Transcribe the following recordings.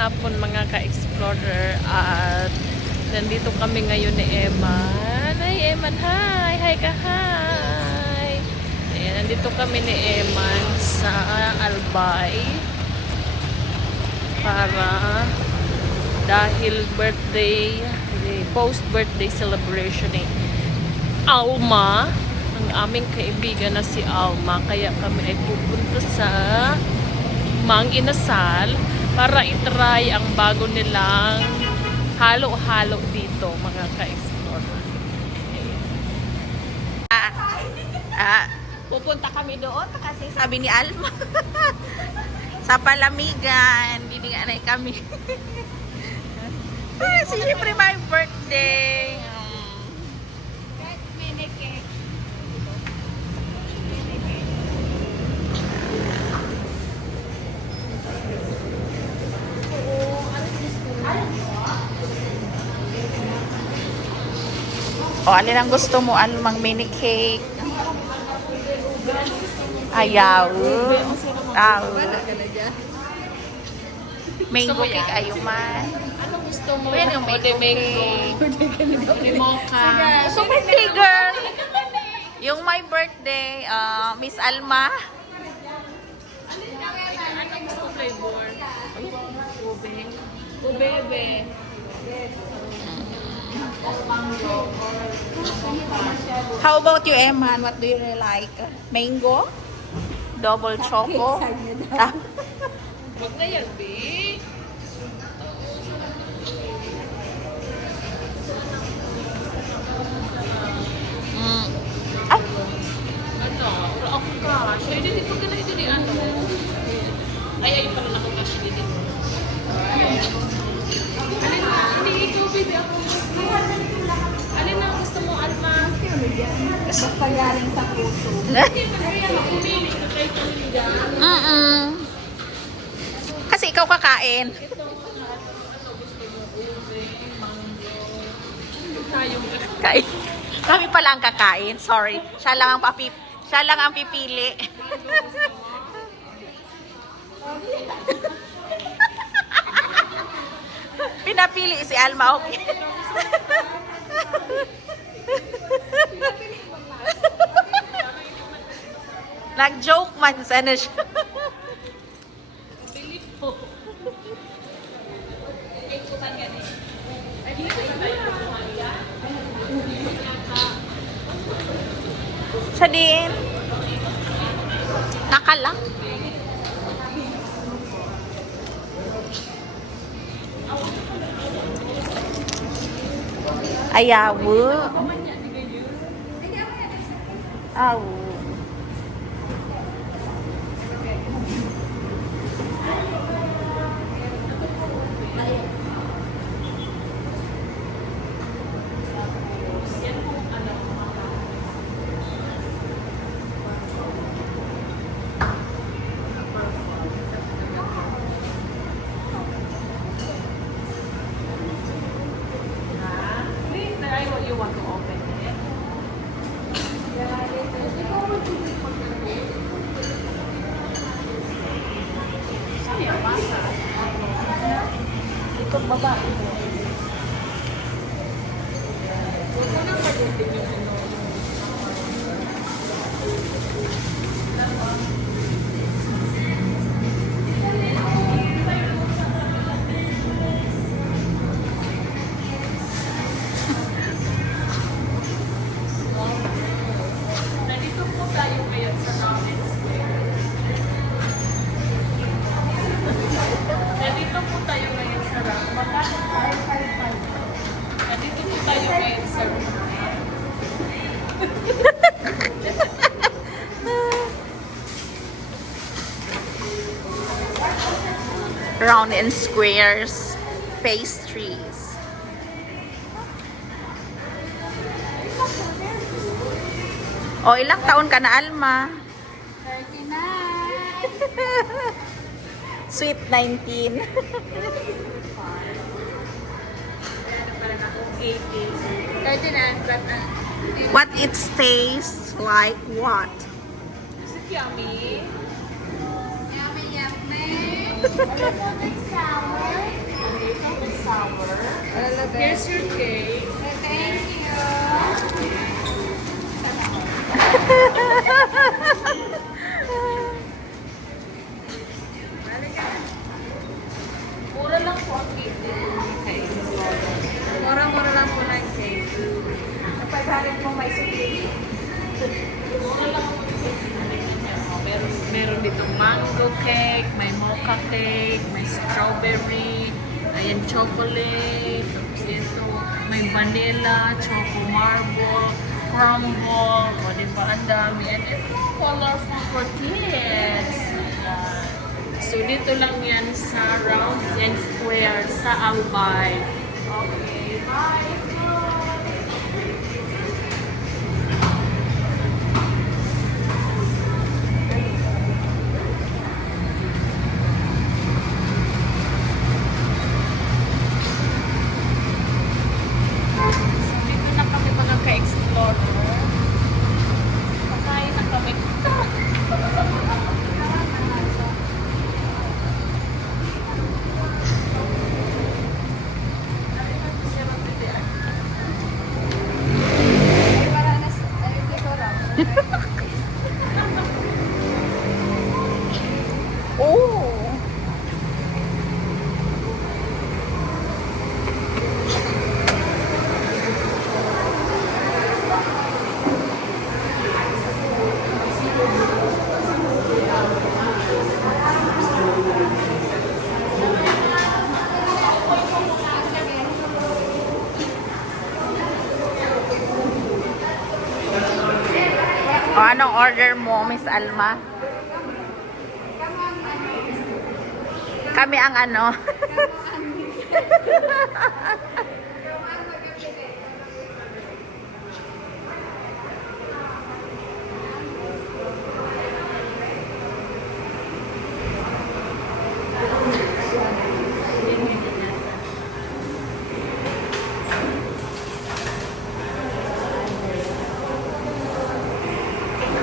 hapon mga ka-explorer at nandito kami ngayon ni Eman. Hi Eman, hi! Hi ka, hi! Ayan, nandito kami ni Eman sa Albay para dahil birthday, post-birthday celebration ni Alma, ang aming kaibigan na si Alma, kaya kami ay pupunta sa Mang Inasal para itry ang bago nilang halo-halo dito mga ka-explorer. Pupunta kami doon kasi sabi ni Alma sa palamigan, didinganay kami. Kasi syempre my birthday. O, alin ang gusto mo? Mang mini cake? Ayaw. Mango cake, ayaw man. Ano gusto mo? Pwede yung mango cake. Mocha. Gusto mo cake, girl? Yung my birthday, Miss Alma. Ano gusto flavor? Ubebe. How about you, Eman? What do you like? Mango? Double choco? Wag na yan, B. Ay, Ano? Ako gosh. Ay, dito ka na ito ni ano. Ay, ayun pala ako gosh. Dito. Alin na? Hindi ikaw, baby. Ako gusto. Alin na gusto mo, Alma? basta galing sa puso. Hindi pa kaya makumili na kayo pamilya. Kasi ikaw kakain. Tayong Kain. Kami pala ang kakain. Sorry. Siya lang ang pipili. Pinapili si Alma. Okay. Nag-joke man sana siya. Pilit po. Siya din. Nakalang. Ayaw. Aw. You want to open it? Ito babae mo. Nandito po tayo ngayon sa Ramen Square. Nandito po tayo ngayon sa Ramen. Nandito po tayo ngayon sa Ramen. Round and squares. Pastries. O, ilang taon ka na, Alma? 39. Sweet 19. What it tastes like what? Is it yummy? Yummy, yummy. Here's your cake. Thank you. Mura lang po ang cake. Okay. Mura-mura lang po na yung cake. Napaghalit mo may suki. Mura lang po yung cake. Meron dito mango cake, may mocha cake, may strawberry, ayan chocolate, tapos dito may vanilla, choco marble, crumble, o diba ang dami, and it's colorful for kids. Ayan. So dito lang yan sa Round and Square sa Albay. Okay, bye! Dito na kami mga ka-explorer. Pakain na kami. Oh! O, anong order mo, Miss Alma? Kami ang ano?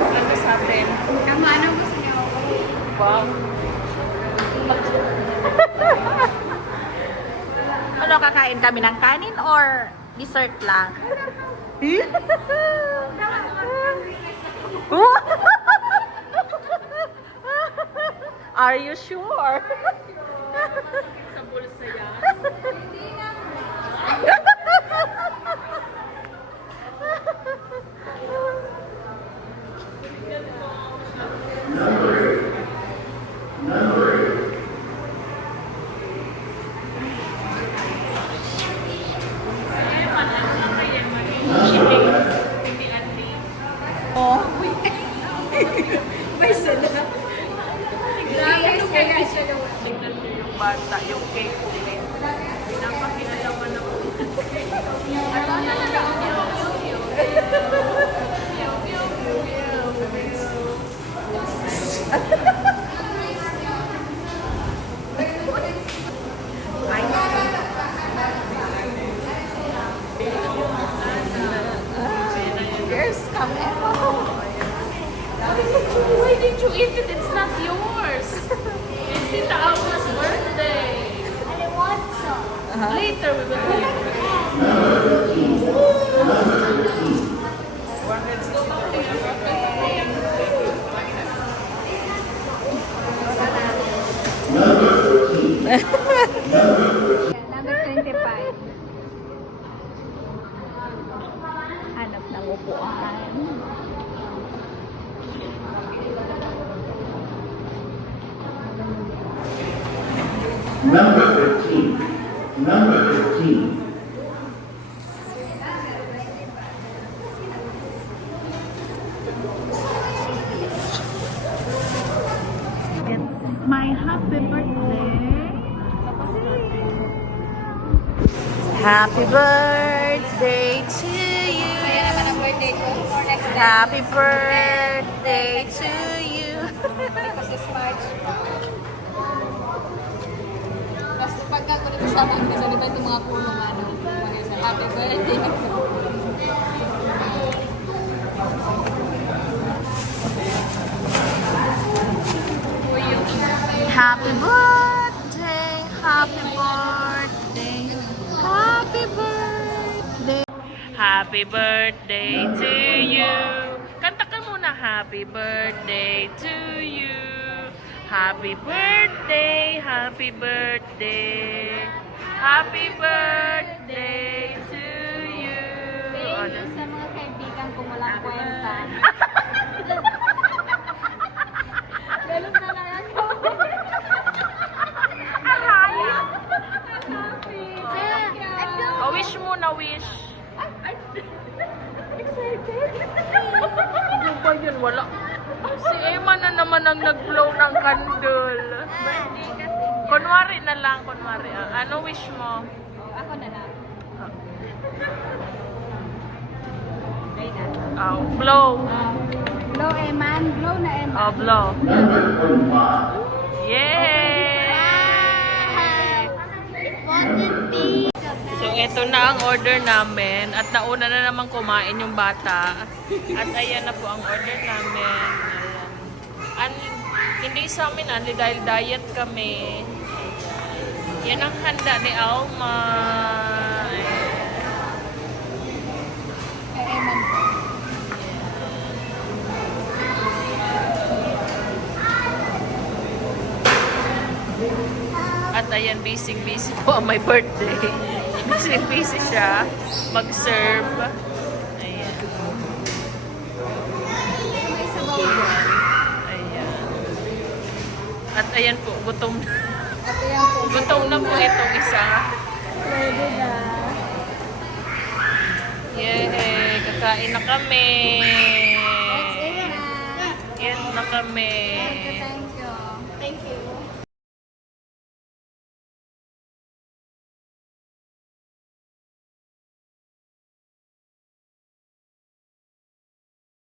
Ano sa atin? Anong gusto niyo? Wow. Ano, kakain kami ng kanin or dessert lang? Are you sure? Sa bulsa yan. Oh. Tingnan niyo yung bata, yung cake ulit. Pinapakilalaman ako. Here's camera. Why did you eat it? It's not yours. It's Tita Alma's birthday. I want some. Later we will eat. Number 25. Hanap ng upuan. Number 15. Number 15. It's my happy birthday. Happy birthday to you. Kaya naman ang birthday ko for next time. Happy birthday to you. Kasi March. Tapos pagka ko nito sa akin, kasalita itong mga kulong ano. Happy birthday. Happy birthday. Happy birthday to you. Kanta ka muna. Happy birthday to you. Happy birthday, happy birthday. Happy birthday to you. Thank you sa mga kaibigan kong walang kwenta. Ganun na lang ako. Oh, wish muna, wish. Excited. Ano ba yun? Wala. Si Emma na naman ang nag-blow ng candle. Birthday kasi. Kunwari na lang, kunwari. Ano wish mo? Ako na lang. Oh, blow. Blow Eman. Blow na Eman. Oh, blow. Number 45. Yay! So, ito na ang order namin. At nauna na naman kumain yung bata. At ayan na po ang order namin. Ayan. Hindi sa amin, dahil diet kami. Yan ang handa ni Alma. Eman. At ayan, busy-busy po ang my birthday. Busy-busy siya mag-serve. Ayan. May sabaw dyan. Ayan. At ayan po, gutom na. Ito yan po. Gutom na po itong isa. Ready na. Yay! Kakain na kami! Let's eat na. Eat na kami! Ito tayo